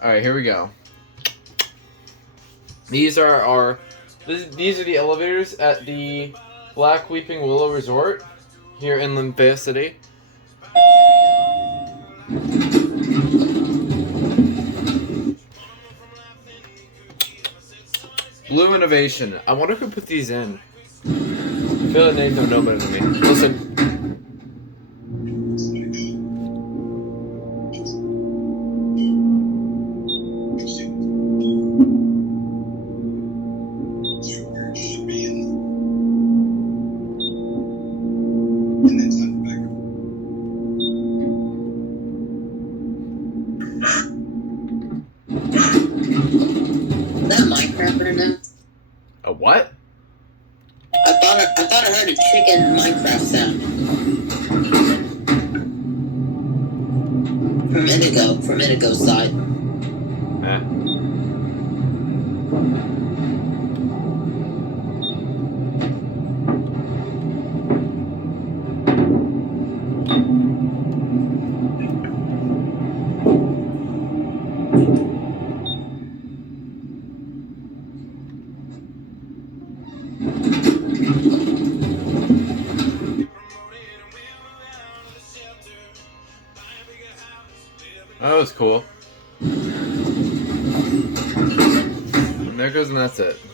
Alright, here we go. These are the elevators at the Black Weeping Willow Resort here in Linphea City. Blue Innovation. I wonder who put these in. I feel like they don't know better than me. Listen. A what? I thought I heard a chicken Minecraft sound. From Indigo's side. That was cool. And there goes, and that's it.